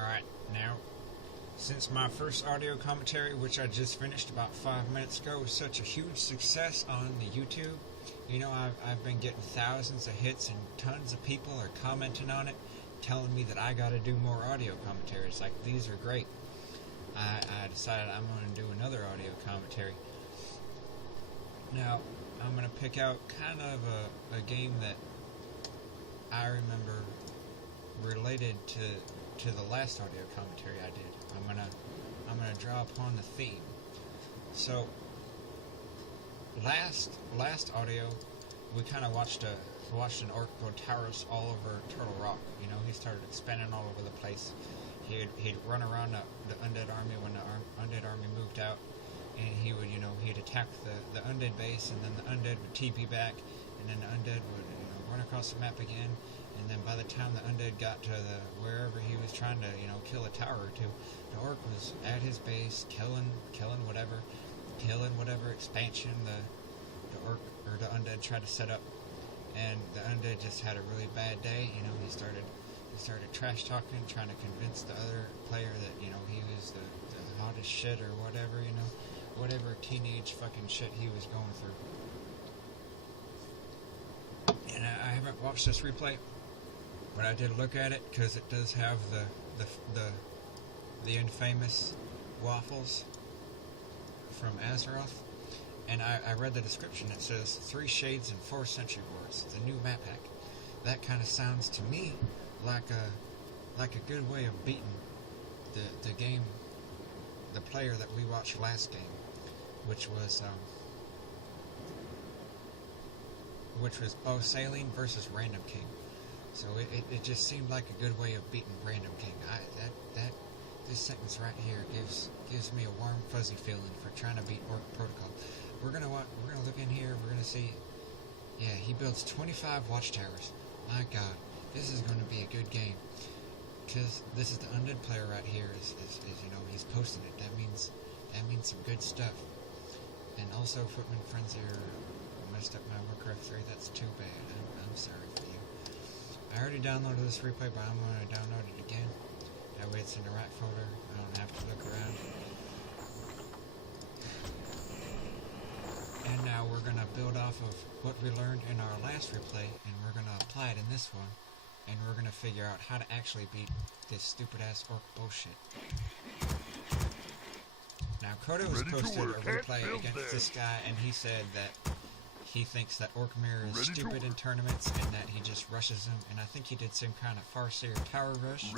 Alright, now, since my first audio commentary, which I just finished about 5 minutes ago, was such a huge success on the YouTube, you know, I've been getting thousands of hits and tons of people are commenting on it, telling me that I gotta do more audio commentaries. Like, these are great. I decided I'm gonna do another audio commentary. Now, I'm gonna pick out kind of a game that I remember related to the last audio commentary I did. I'm gonna draw upon the theme. So last audio, we kind of watched an orc go Taurus all over Turtle Rock. You know, he started expanding all over the place. He'd run around the undead army when the undead army moved out, and he would, he'd attack the undead base, and then the undead would TP back, and then the undead would run across the map again, and then by the time the undead got to wherever he was trying to kill a tower or two, the orc was at his base killing whatever expansion the orc or the undead tried to set up, and the undead just had a really bad day. He started trash talking, trying to convince the other player that he was the hottest shit or whatever, whatever teenage fucking shit he was going through. And I haven't watched this replay, but I did look at it because it does have the infamous waffles from Azeroth, and I read the description. It says 3 shades and 4 sentry boards. It's a new map pack. That kind of sounds to me like a good way of beating the game, the player that we watched last game, which was Saline versus Random King. So it just seemed like a good way of beating Random King. This sentence right here gives me a warm fuzzy feeling for trying to beat Orc Protocol. We're gonna look in here. We're gonna see. Yeah, he builds 25 watchtowers. My God, this is going to be a good game. Because this is the undead player right here. Is he's posting it. That means some good stuff. And also, Footman Frenzy messed up my Warcraft 3. That's too bad. I'm sorry for you. I already downloaded this replay, but I'm going to download it again. That way it's in the right folder. I don't have to look around. And now we're going to build off of what we learned in our last replay, and we're going to apply it in this one. And we're going to figure out how to actually beat this stupid-ass orc bullshit. Now, Kodo has posted a replay against this guy, and he said that he thinks that Orc Mirror is stupid in tournaments, and that he just rushes him. And I think he did some kind of Farseer tower rush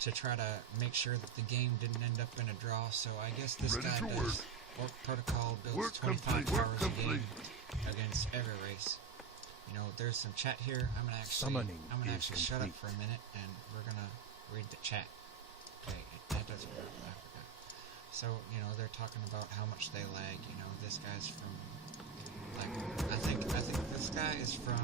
to try to make sure that the game didn't end up in a draw. So I guess this guy does Orc Protocol, builds 25 towers a game against every race. There's some chat here. I'm gonna actually shut up for a minute, and we're gonna read the chat. Okay, that doesn't work. I forgot. So they're talking about how much they lag. This guy's from I think this guy is from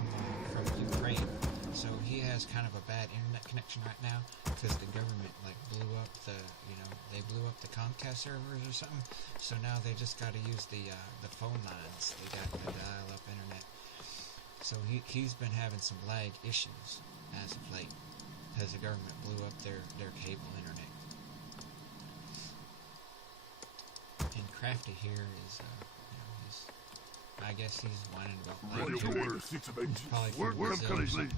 Ukraine. So he has kind of a bad internet connection right now because the government blew up they blew up the Comcast servers or something. So now they just got to use the phone lines. They got the dial-up internet. So he's been having some lag issues as of late because the government blew up their cable internet. And Crafty here is I guess he's whining about lag. He's probably from Brazil or something.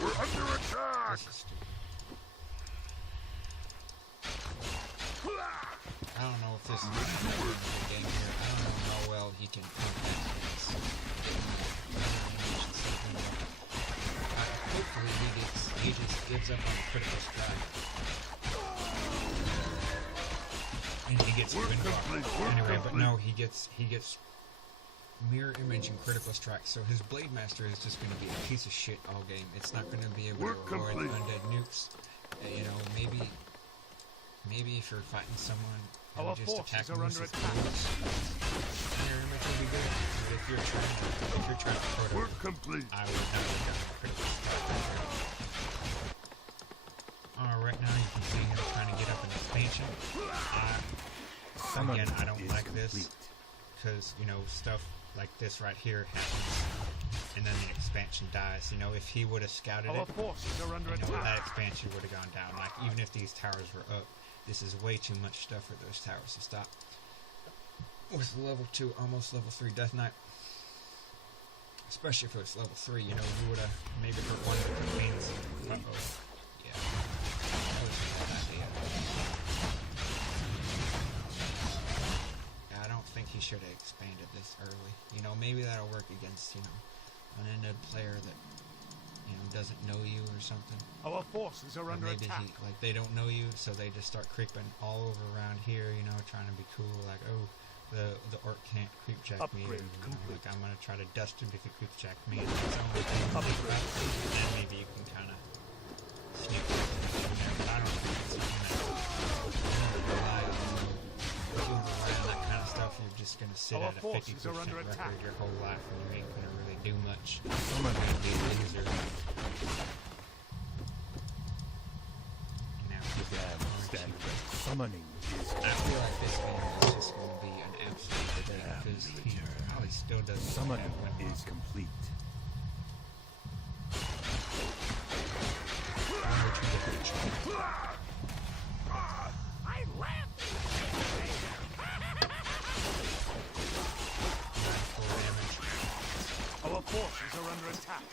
We're under attack! This is stupid. I don't know if this is a good game here. I don't know how well he can combat this. Hopefully he just gives up on the critical strike. And he gets windwalk. Anyway, but no, he gets mirror image and critical strike. So his Blade Master is just going to be a piece of shit all game. It's not going to be able to avoid the undead nukes. Maybe if you're fighting someone and just attack them with bullets, mirror image will be good. But if you're trying to proto, I would not have gotten a critical strike right there. Right now you can see him trying to get up an expansion. Again, I don't like this because stuff like this right here happens, and then the expansion dies. You know, if he would have scouted Our it, forces are under you know, attack. that expansion would have gone down. Like, even if these towers were up, this is way too much stuff for those towers to stop. With level 2, almost level 3 Death Knight, especially if it was level 3, you know, you would have maybe hurt one of the queens. Uh-oh. Yeah. That was a bad idea. I don't think he should have expanded this early. You know, maybe that'll work against, you know, an undead player that, you know, doesn't know you or something. Our forces are Or under maybe attack. like, they don't know you, so they just start creeping all over around here, you know, trying to be cool, like, oh, the orc can't creep jack me. Upgrade You know, complete. like, I'm gonna try to dust him if he creep jack me. And it's only thing to think about, and then maybe you can kind of sneak in there, but I don't think it's something that you don't rely on. If you rely on that kind of stuff, you're just gonna sit Our at a forces 50% are under record attack. your whole life, and you ain't gonna really do much. Summoning You're gonna be a loser. Now, stand ready. Summoning is I feel like this game is just going to be an absolute thing because he probably still doesn't summoning have win is complete. I laughed. full damage. Our forces are under attack.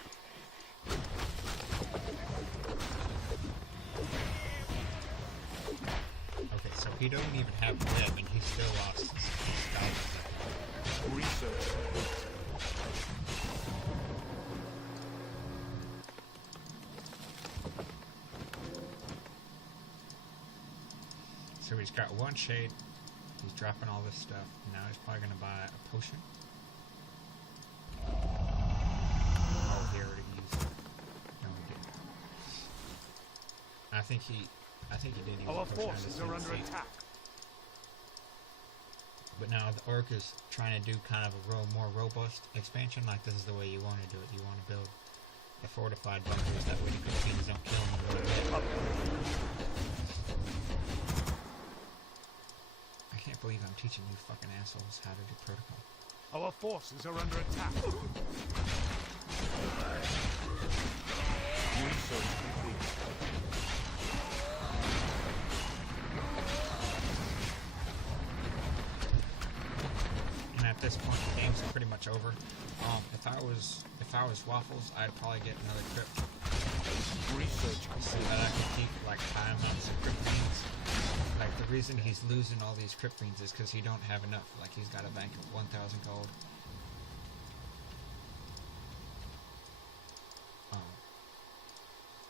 Okay, so he don't even have web and he still lost his scalp. Research. So he's got one shade. He's dropping all this stuff. Now he's probably going to buy a potion. Oh, he already used it. No, he didn't. I think he did use Our a potion. I forces just are didn't under see it. attack. But now the orc is trying to do kind of a more robust expansion. Like, this is the way you want to do it. You want to build a fortified bunkers. That way the machines don't kill them a little bit. I can't believe I'm teaching you fucking assholes how to do protocol. Our forces are under attack. Research complete. And at this point, the game's pretty much over. If I was Waffles, I'd probably get another crypt Research so complete. that I could keep like high amounts of crypt beans. Like, the reason he's losing all these crypt beans is because he don't have enough. Like, he's got a bank of 1,000 gold.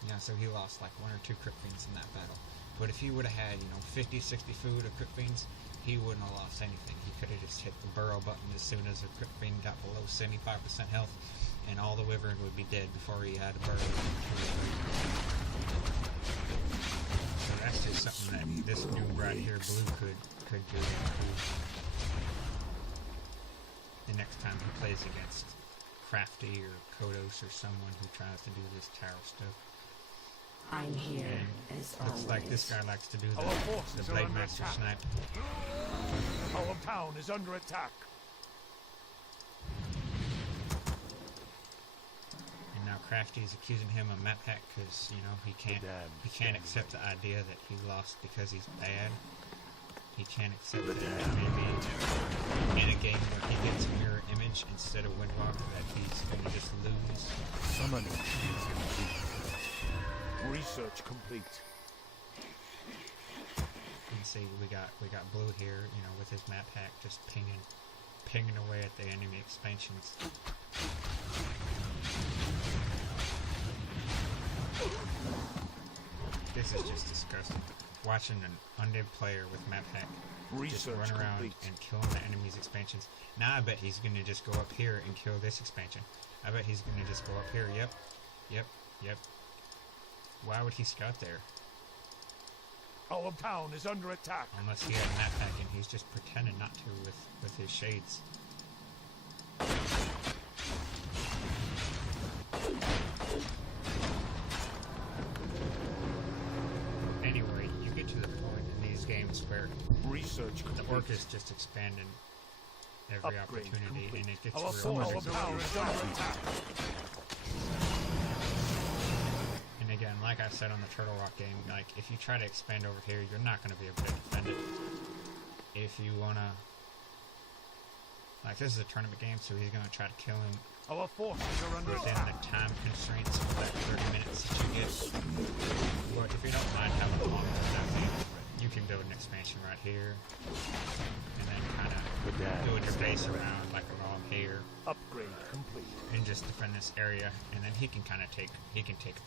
Yeah, so he lost like 1 or 2 crypt beans in that battle. But if he would have had, you know, 50, 60 food of crypt beans, he wouldn't have lost anything. He could have just hit the burrow button as soon as the crypt bean got below 75% health, and all the wyvern would be dead before he had a burrow. So that's just something that this dude right here, Blue, could do the next time he plays against Crafty or Kodos or someone who tries to do this tower stuff. I'm here And as looks always. like this guy likes to do Our forces the are Blade under Master attack. snipe. Our town is under attack. And now Crafty is accusing him of map hack because, you know, he can't accept the idea that he lost because he's bad. He can't accept that maybe in a game where he gets a mirror image instead of Windwalker that he's going to just lose. Summoning is complete. Research complete. And see, we got Blue here, you know, with his map hack just pinging away at the enemy expansions. This is just disgusting. Watching an undead player with map hack just Research run around complete. and killing the enemy's expansions. Now I bet he's gonna just go up here and kill this expansion. I bet he's gonna just go up here. Yep. Why would he scout there? Our town is under attack. Unless he had map hack and he's just pretending not to with his shades. Anyway, you get to the point in these games where Research the complete. orc is just expanding every Upgrade opportunity, complete. and it gets Our real forces are under attack. And again, like I said on the Turtle Rock game, like if you try to expand over here, you're not going to be able to defend it. If you want to, like this is a tournament game, so he's going to try to kill him Our forces are under within attack. the time constraints of that 30 minutes that you get. But if you don't mind having a long time, you can build an expansion right here, and then kind of build your base around like along here, Upgrade complete. and just defend this area. And then he can kind of take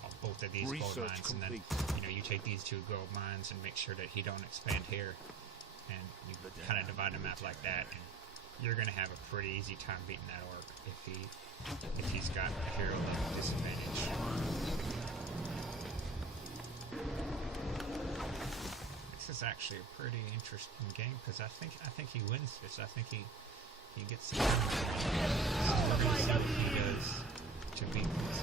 off both of these gold Research mines, complete. and then you take these 2 gold mines and make sure that he don't expand here, and you kind of divide the map like that, and you're gonna have a pretty easy time beating that orc if he's got a hero disadvantage. This is actually a pretty interesting game because I think he wins this. I think he gets some. We're gonna see what he does to beat this.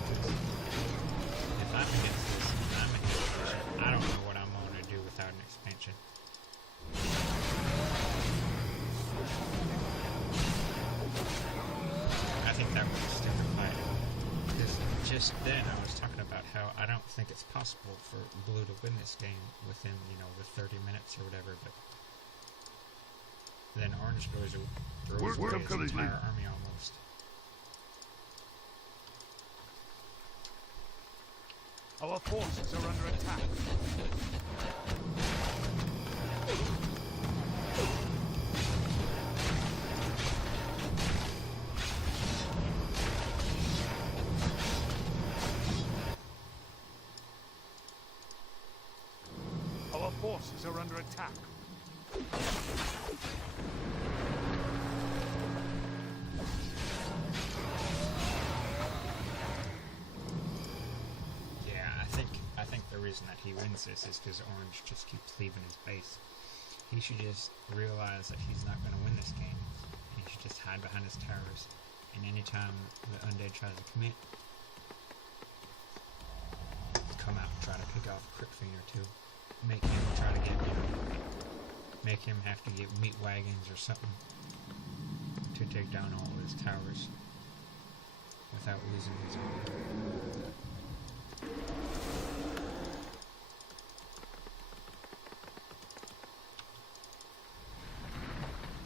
If I'm against this, I'm in his position. I don't know what I'm going to do without an expansion. I think that was a stupid fight. Because just then I was talking about how I don't think it's possible for Blue to win this game within, the 30 minutes or whatever, but then Orange throws away his entire army almost. Our forces are under attack. Our forces are under attack. Yeah, I think the reason that he wins this is because Orange just keeps leaving his base. He should just realize that he's not going to win this game. He should just hide behind his towers. And anytime the undead tries to commit, come out and try to pick off a crit fiend or 2. Make him try to get, make him have to get meat wagons or something to take down all of his towers without losing his army.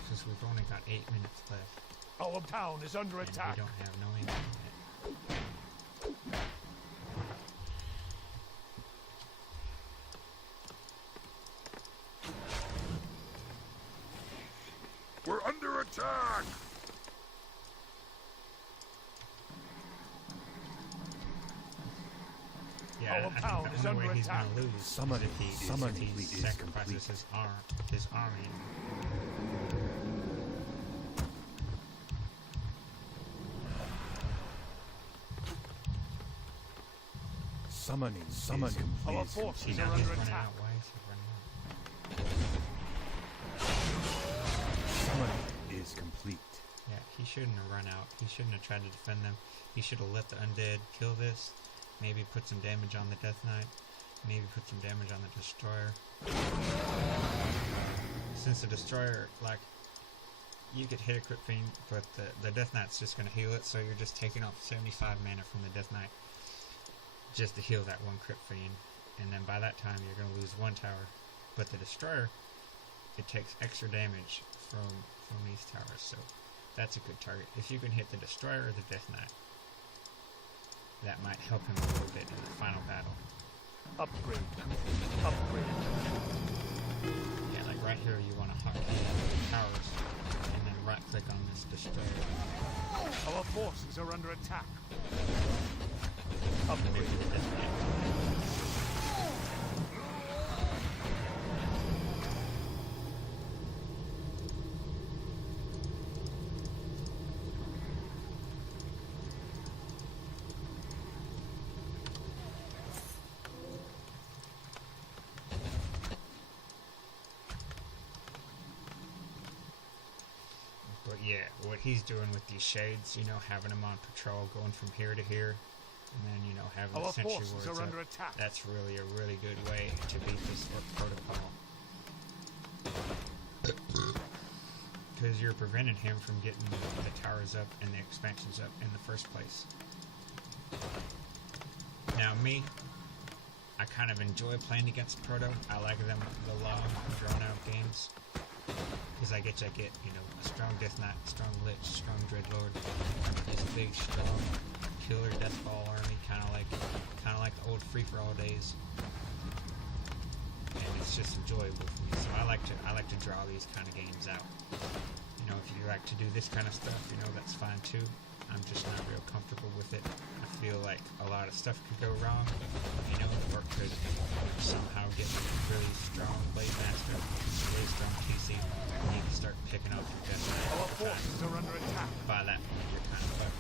Because we've only got 8 minutes left, Our town is under and attack. we don't have no internet. We're under attack. Yeah, Our I town think is the only way under he's going attack. to lose Summoning is summoning if he is sacrifices complete. his army. Summoning Our is forces See, are now under he's running attack. out. Why is he running out? summoning is complete. Yeah, he shouldn't have run out. He shouldn't have tried to defend them. He should have let the undead kill this. Maybe put some damage on the Death Knight. Maybe put some damage on the Destroyer. Since the Destroyer, like, you could hit a crit fiend, but the Death Knight's just going to heal it, so you're just taking off 75 mana from the Death Knight just to heal that one crit fiend. And then by that time, you're going to lose 1 tower. But the Destroyer, it takes extra damage from these towers, so that's a good target. If you can hit the Destroyer or the Death Knight, that might help him a little bit in the final battle. Upgrade. Upgrade. Yeah, like right here, you want to hotkey the towers, and then right click on this Destroyer. Our forces are under attack. And maybe Upgrade. the Death Knight. But yeah, what he's doing with these shades, having them on patrol, going from here to here, and then, having Our the sentry forces wards are up, under attack. that's really a really good way to beat this orc protocol. because you're preventing him from getting the towers up and the expansions up in the first place. Now me, I kind of enjoy playing against Proto. I like them, the long, drawn-out games, because I get, you know, a strong Death Knight, strong Lich, strong Dreadlord, this big, strong killer Deathball army, kind of like the old free-for-all days. And it's just enjoyable for me. So I like to draw these kind of games out. You know, if you like to do this kind of stuff, you know, that's fine too. I'm just not real comfortable with it. I feel like a lot of stuff could go wrong, you know, or could somehow get a really strong Blade Master, really strong TC, and you can start picking up your Death Knight. Our forces are under attack. By that point, you're kind of fucked.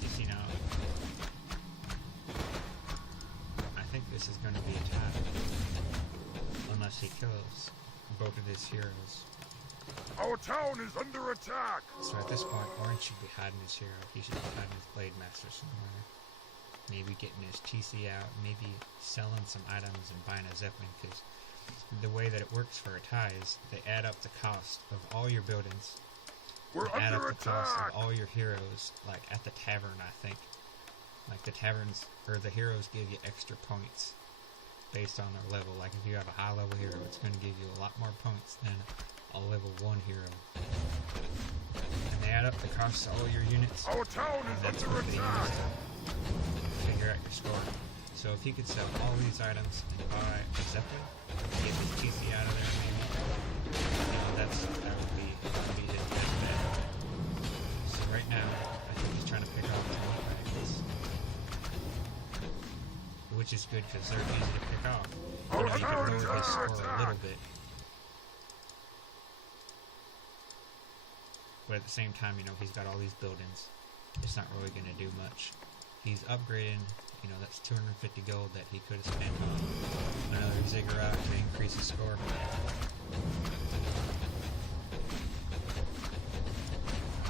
You see now, I think this is going to be a tie, unless he kills both of his heroes. Our town is under attack. So at this point, Orange should be hiding his hero. He should be hiding his Blade Master somewhere. Maybe getting his TC out, maybe selling some items and buying a Zeppelin, because the way that it works for a tie is they add up the cost of all your buildings. We're They add under up the cost attack. of all your heroes, like at the tavern, I think. Like the taverns, or the heroes give you extra points based on their level. Like if you have a high level hero, it's going to give you a lot more points than a level 1 hero. And they add up the cost of all your units. Our town And is that's under what they use attack. to figure out your score. So if he could sell all these items and buy a Zeppelin, get his TC out of there maybe, you know, that would be his best bet. So right now, I think he's trying to pick off the wagons. Which is good because they're easy to pick off. You know, you can lower his score a little bit. But at the same time, you know, he's got all these buildings. It's not really going to do much. He's upgrading, you know, that's 250 gold that he could have spent on another ziggurat to increase his score. I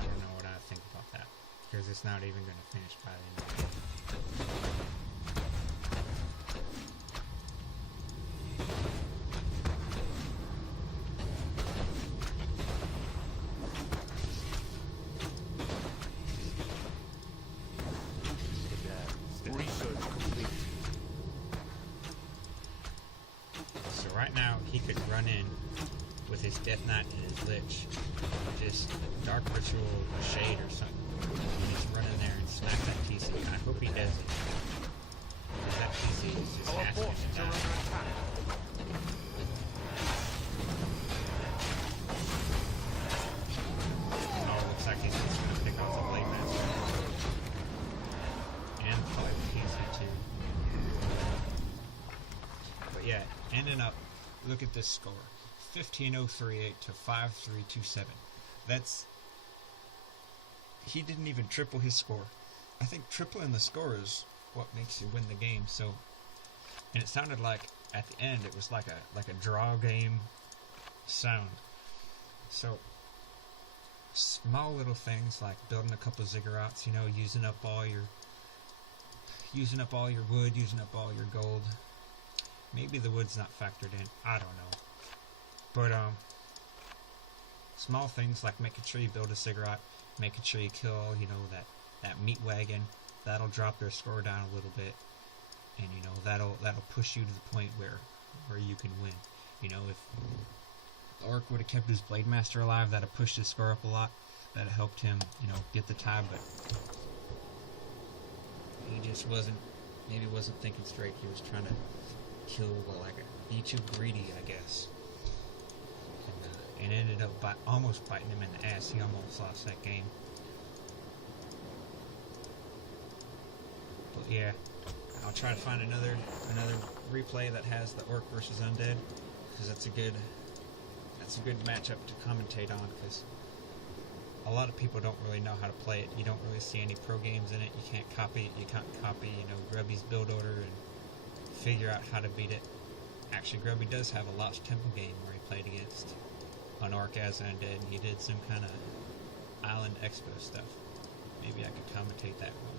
don't know what I think about that, because it's not even going to finish by the end of the game. Research complete. So right now, he could run in with his Death Knight and his Lich, just Dark Ritual or Shade or something, and just run in there and smack that TC. I hope he does it, because that TC is just Our asking forces to are die. under attack. Oh, looks like he's just going to pick off the Blade Master. And probably the TC too. But yeah, ending up, look at this score. 15,038 to 5,327. That's... He didn't even triple his score. I think tripling the score is what makes you win the game, so... And it sounded like, at the end, it was like a draw game sound. So... Small little things like building a couple of ziggurats, you know, using up all your wood, using up all your gold. Maybe the wood's not factored in, I don't know. But small things like making sure you build a ziggurat, making sure you kill, you know, that meat wagon, that'll drop their score down a little bit, and you know that'll push you to the point where you can win. You know, if the Orc would have kept his Blade Master alive, that'd have pushed his score up a lot. That'd have helped him, you know, get the tie, but he just wasn't thinking straight. He was trying to kill, be too greedy, I guess. And ended up almost biting him in the ass. He almost lost that game. But yeah, I'll try to find another replay that has the Orc versus Undead, because that's a good matchup to commentate on, because a lot of people don't really know how to play it. You don't really see any pro games in it. You can't copy it. You can't copy, you know, Grubby's build order and figure out how to beat it. Actually, Grubby does have a Lost Temple game where he played against an Orc as Undead, and he did some kind of Island Expo stuff. Maybe I could commentate that one.